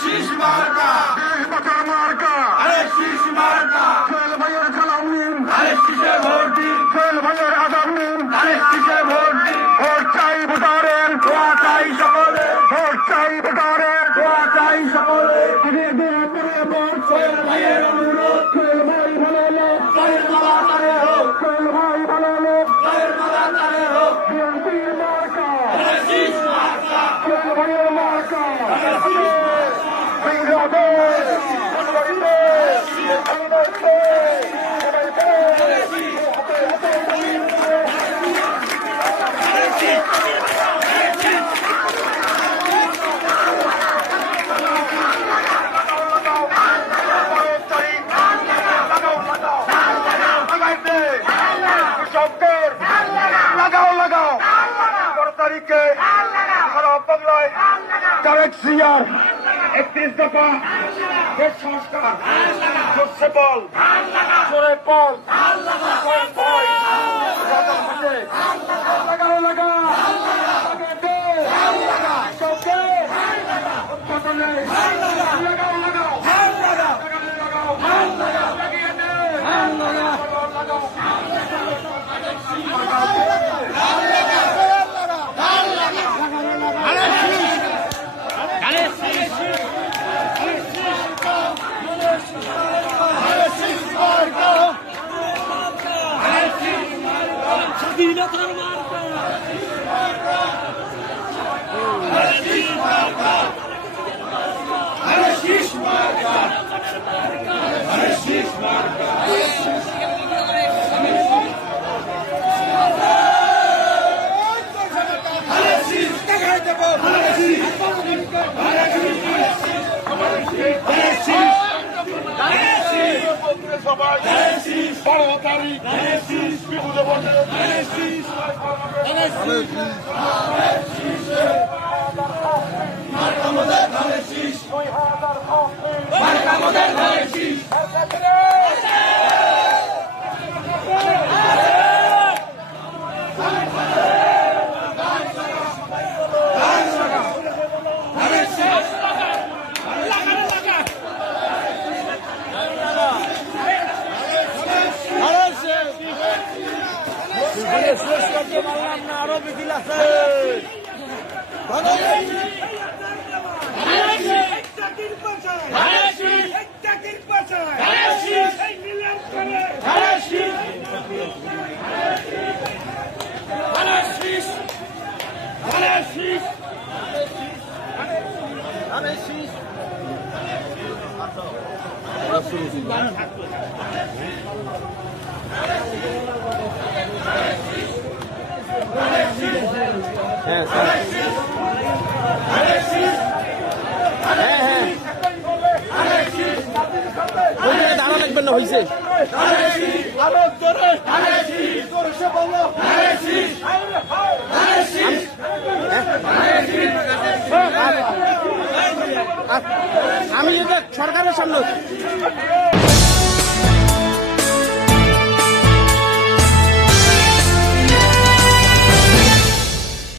শীষ মার্কা, মার্কা, শীষ মার্কা, সোহেল ভাইয়ের কালাম নিন, শীষে ভোট দিন, সোহেল ভাইয়ের আজাদ নিন, শীষে ভোট দিন, ভোট চাই ভোটারের, দোয়া চাই সকলে, ভোট চাই ভোটারের, দোয়া চাই সকলে, আগে দোয়া করে ভোট, সোহেল ভাইয়ের অনুরোধ, সোহেল ভাই ভালো লোক, সোহেল মালা তারে হোক, সোহেল ভাই ভালো লোক, সোহেল মালা তারে হোক, বিএনপির মার্কা, শীষ মার্কা, সোহেল ভাইয়ের মার্কা, সিআর 31 দফা দেশ সংস্কার জোরসে বল জোরে বল লাগাও লাগাও স্বাধীনতার মার্কা, শীষ মার্কা, শীষ মার্কা, সবাই বড় তারিখ বিপুলে বটে আরো মিছিল আছে। হ্যাঁ হ্যাঁ দাঁড়া লাগবেন না হয়েছে আমি যেটা সরকারের সামনে